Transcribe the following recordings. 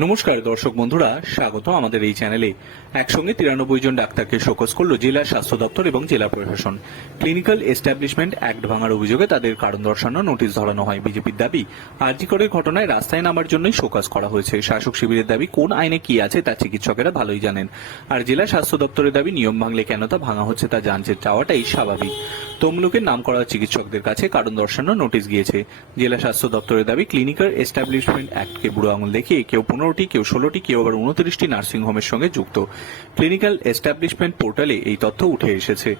নমস্কার দর্শক বন্ধুরা, স্বাগত আমাদের এই চ্যানেলে। একসঙ্গে তিরানব্বই জন ডাক্তারকে শোকজ করল জেলা স্বাস্থ্য দপ্তর এবং জেলা প্রশাসন। ক্লিনিক্যাল এস্টাবলিশমেন্ট অ্যাক্ট ভাঙার অভিযোগে তাদের কারণ দর্শানো নোটিশ ধরানো হয় বিজেপির দাবি। আরজিকরের ঘটনায় রাস্তায় নামার জন্যই শোকজ করা হয়েছে। শাসক শিবিরের দাবি, কোন আইনে কি আছে তা চিকিৎসকেরা ভালোই জানেন। আর জেলা স্বাস্থ্য দপ্তরের দাবি, নিয়ম ভাঙলে কেন তা ভাঙা হচ্ছে তা জানতে চাওয়াটাই স্বাভাবিক। তমলুকের নাম করা চিকিৎসকদের কাছে কারণ দর্শানোর নোটিশ গিয়েছে। জেলা স্বাস্থ্য দপ্তরের দাবি ক্লিনিক্যাল এস্টাবলিশমেন্ট অ্যাক্টকে বুড়ো আঙুল দেখিয়ে কেউ পনেরোটি, কেউ ষোলোটি, কেউ আবার উনত্রিশটি নার্সিংহোমের সঙ্গে যুক্ত। ক্লিনিক্যাল এস্টাবলিশমেন্ট পোর্টালে এই তথ্য উঠে এসেছে।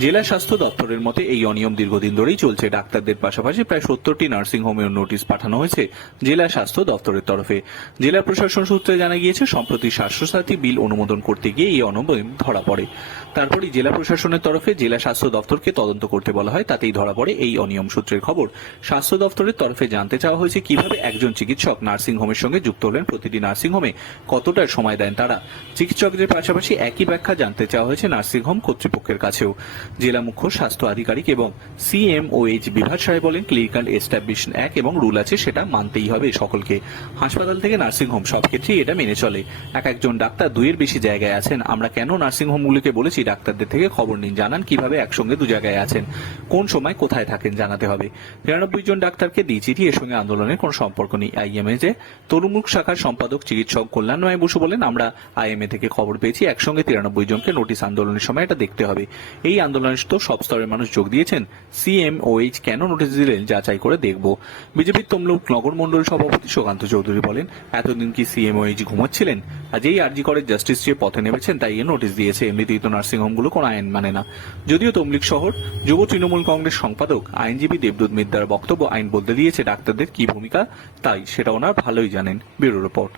জেলা স্বাস্থ্য দপ্তরের মতে এই অনিয়ম দীর্ঘদিন ধরেই চলছে। ডাক্তারদের পাশাপাশি প্রায় সত্তরটি নার্সিংহোমের নোটিশ পাঠানো হয়েছে জেলা স্বাস্থ্য দপ্তরের তরফে। জেলা প্রশাসন সূত্রে জানা গিয়েছে, সম্প্রতি স্বাস্থ্যসাথী বিল অনুমোদন করতে গিয়ে এই অনিয়ম ধরা পড়ে। তারপরই জেলা প্রশাসনের তরফে জেলা স্বাস্থ্য দপ্তরকে তদন্ত করতে বলা হয়, তাতেই ধরা পড়ে এই অনিয়ম সূত্রের খবর। স্বাস্থ্য দপ্তরের তরফে জানতে চাওয়া হয়েছে কীভাবে একজন চিকিৎসক নার্সিং হোমের সঙ্গে যুক্ত হলেন। প্রতিটি নার্সিং হোমে কতটা সময় দেন তারা? চিকিৎসকদের পাশাপাশি একই ব্যাখ্যা জানতে চাওয়া হয়েছে নার্সিং হোম কর্তৃপক্ষের কাছেও। জেলা মুখ্য স্বাস্থ্য আধিকারিক এবং সিএমওএইচ বিভাগ সাহেব বলেন ক্লিনিক্যাল এস্টাবলিশন এক এবং রুল আছে, সেটা মানতেই হবে সকলকে। হাসপাতাল থেকে নার্সিং হোম সব ক্ষেত্রেই এটা মেনে চলে। এক একজন ডাক্তার দুইয়ের বেশি জায়গায় আছেন। আমরা কেন নার্সিং হোমগুলিকে বলেছি? ডাক্তারদের থেকে খবর নিন, জানান কীভাবে একসঙ্গে দু জায়গায় আছেন। কোন সময় কোথায় থাকেন জানাতে হবে। নিরানব্বই জন ডাক্তারকে দিয়ে চিঠি এর সঙ্গে আন্দোলনের কোনো সম্পর্ক নেই। আইএমএ যে তরুমুখ শাখার সম্পাদক, চিকিৎসক কল্যাণ কল্যাণময় বসু বলেন, আমরা আইএমএ থেকে খবর পেয়েছি, একসঙ্গে তিরানব্বই জনকে নোটিশ আন্দোলনের সময় এটা দেখতে হবে। এই আন্দোলনে তো সব স্তরের মানুষ যোগ দিয়েছেন। সিএমওএইচ কেন নোটিশ দিলেন, যাচাই করে দেখব। বিজেপির তমলুক নগর মন্ডল সভাপতি সুকান্ত চৌধুরী বলেন, এতদিন কি সিএমওএইচ ঘুমাচ্ছিলেন? আজ এই আরজি করে জাস্টিস চেয়ে পথে নেমেছেন, তাই এ নোটিশ দিয়েছে। এমনিতেই তো নার্সিংহোমগুলো কোনো আইন মানে না। যদিও তমলিক শহর, যুব তৃণমূল কংগ্রেস সম্পাদক, আইনজীবী দেবদূত মিদ্দার বক্তব্য আইন বলতে দিয়েছে। ডাক্তারদের কি ভূমিকা? তাই সেটা ওনার ভালোই জানেন। Bureau report